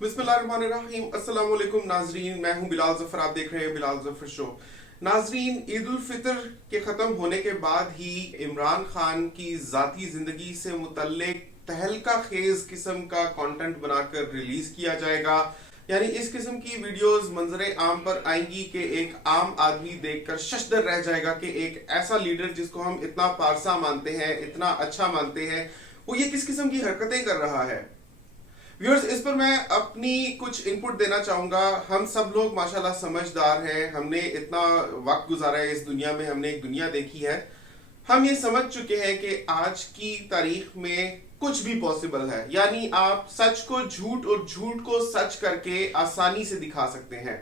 बिस्मिल्लाहिर्रहमानिर्रहीम। अस्सलाम वालेकुम नाजरीन, मैं हूं बिलाल जफर, आप देख रहे हैं बिलाल जफर शो। नाजरीन, ईद उल फितर के ख़त्म होने के बाद ही इमरान खान की ज़ाती ज़िंदगी से मुतल्लिक तहलका खेज किस्म का कंटेंट बनाकर रिलीज किया जाएगा। यानी इस किस्म की वीडियोस मंजरे आम पर आएंगी कि एक आम आदमी देखकर शशदर रह जाएगा कि एक ऐसा लीडर जिसको हम इतना पारसा मानते हैं, इतना अच्छा मानते हैं, वो ये किस किस्म की हरकतें कर रहा है। व्यूअर्स, इस पर मैं अपनी कुछ इनपुट देना चाहूंगा। हम सब लोग माशाल्लाह समझदार हैं, हमने इतना वक्त गुजारा है इस दुनिया में, हमने एक दुनिया देखी है। हम ये समझ चुके हैं कि आज की तारीख में कुछ भी पॉसिबल है। यानी आप सच को झूठ और झूठ को सच करके आसानी से दिखा सकते हैं।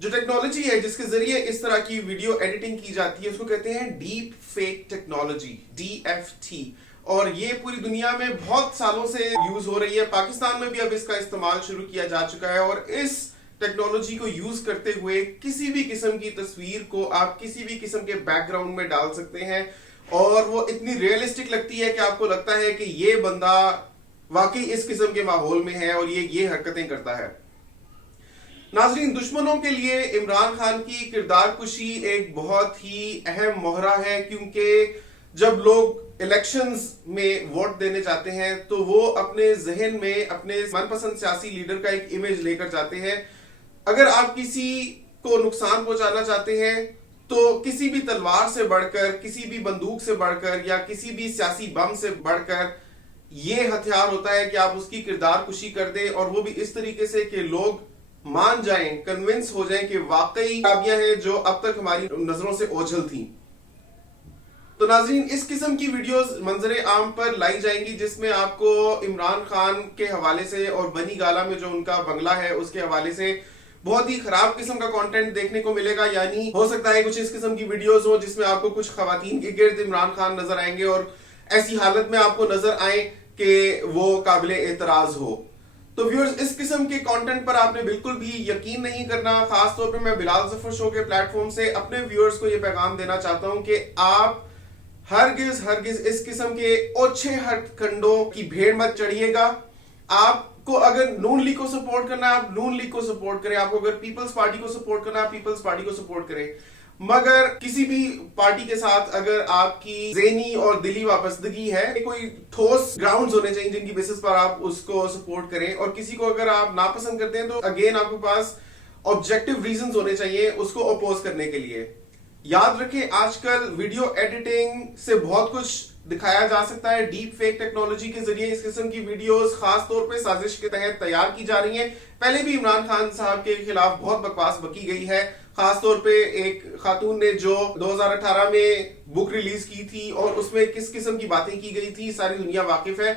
जो टेक्नोलॉजी है जिसके जरिए इस तरह की वीडियो एडिटिंग की जाती है उसको कहते हैं डीप फेक टेक्नोलॉजी, DFT। और ये पूरी दुनिया में बहुत सालों से यूज हो रही है। पाकिस्तान में भी अब इसका इस्तेमाल शुरू किया जा चुका है और इस टेक्नोलॉजी को यूज करते हुए किसी भी किस्म की तस्वीर को आप किसी भी किस्म के बैकग्राउंड में डाल सकते हैं और वो इतनी रियलिस्टिक लगती है कि आपको लगता है कि ये बंदा वाकई इस किस्म के माहौल में है और ये हरकतें करता है। नाजरीन, दुश्मनों के लिए इमरान खान की किरदार कुशी एक बहुत ही अहम मोहरा है, क्योंकि जब लोग इलेक्शंस में वोट देने जाते हैं तो वो अपने जहन में अपने मनपसंद सियासी लीडर का एक इमेज लेकर जाते हैं। अगर आप किसी को नुकसान पहुंचाना चाहते हैं तो किसी भी तलवार से बढ़कर, किसी भी बंदूक से बढ़कर या किसी भी सियासी बम से बढ़कर ये हथियार होता है कि आप उसकी किरदार कुशी कर दें, और वो भी इस तरीके से कि लोग मान जाएं, कन्विंस हो जाएं कि वाकई काबियां हैं जो अब तक हमारी नजरों से ओझल थी। तो नाजरीन, इस किस्म की वीडियोस मंजरे आम पर लाई जाएंगी जिसमें आपको इमरान खान के हवाले से और बनी गाला में जो उनका बंगला है उसके हवाले से बहुत ही खराब किस्म का कंटेंट देखने को मिलेगा। यानी हो सकता है कुछ इस किस्म की वीडियोस हो जिसमें आपको कुछ खवातीन के गिर्द इमरान खान नजर आएंगे और ऐसी हालत में आपको नजर आए कि वो काबिल एतराज हो। तो व्यूअर्स, इस किस्म के कंटेंट पर आपने बिल्कुल भी यकीन नहीं करना। खासतौर पर मैं बिलाल जफर शो के प्लेटफॉर्म से अपने व्यूअर्स को यह पैगाम देना चाहता हूं कि आप हरगिज इस किस्म के ओछे हथकंडों की भेड़ मत चढ़िएगा। आपको अगर नून लीग को सपोर्ट करना है आप नून लीग को सपोर्ट करें, आपको अगर पीपल्स पार्टी को सपोर्ट करना है पीपल्स पार्टी को सपोर्ट करें, मगर किसी भी पार्टी के साथ अगर आपकी ज़हनी और दिली वाबस्तगी है, कोई ठोस ग्राउंड्स होने चाहिए जिनकी बेसिस पर आप उसको सपोर्ट करें। और किसी को अगर आप नापसंद करते हैं तो अगेन आपके पास ऑब्जेक्टिव रीजंस होने चाहिए उसको अपोज करने के लिए। याद रखें, आजकल वीडियो एडिटिंग से बहुत कुछ दिखाया जा सकता है। डीप फेक टेक्नोलॉजी के जरिए इस किस्म की वीडियोस खास तौर पे साजिश के तहत तैयार की जा रही हैं। पहले भी इमरान खान साहब के खिलाफ बहुत बकवास बकी गई है। खास तौर पे एक खातून ने जो 2018 में बुक रिलीज की थी और उसमें किस किस्म की बातें की गई थी सारी दुनिया वाकिफ है।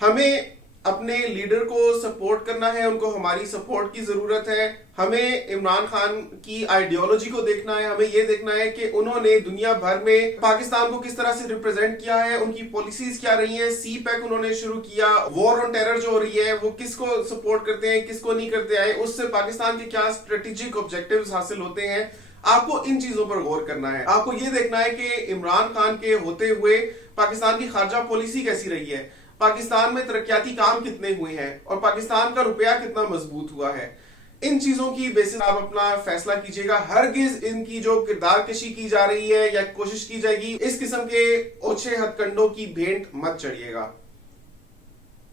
हमें अपने लीडर को सपोर्ट करना है, उनको हमारी सपोर्ट की जरूरत है। हमें इमरान खान की आइडियोलॉजी को देखना है, हमें यह देखना है कि उन्होंने दुनिया भर में पाकिस्तान को किस तरह से रिप्रेजेंट किया है, उनकी पॉलिसीज क्या रही हैं। CPEC उन्होंने शुरू किया, वॉर ऑन टेरर जो हो रही है वो किसको सपोर्ट करते हैं किसको नहीं करते आए, उससे पाकिस्तान के क्या स्ट्रेटेजिक ऑब्जेक्टिव्स हासिल होते हैं। आपको इन चीजों पर गौर करना है। आपको ये देखना है कि इमरान खान के होते हुए पाकिस्तान की खारजा पॉलिसी कैसी रही है, पाकिस्तान में तरक्याती काम कितने हुए हैं और पाकिस्तान का रुपया कितना मजबूत हुआ है। इन चीजों की बेसिस आप अपना फैसला कीजिएगा। हरगिज इनकी जो किरदार कशी की जा रही है या कोशिश की जाएगी, इस किस्म के ओछे हथकंडों की भेंट मत चढ़िएगा।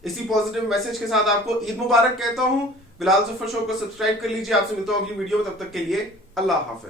इसी पॉजिटिव मैसेज के साथ आपको ईद मुबारक कहता हूं। बिलाल जफर शो को सब्सक्राइब कर लीजिए। आपसे मिलता हूं अगली वीडियो में, तब तक के लिए अल्लाह हाफिज।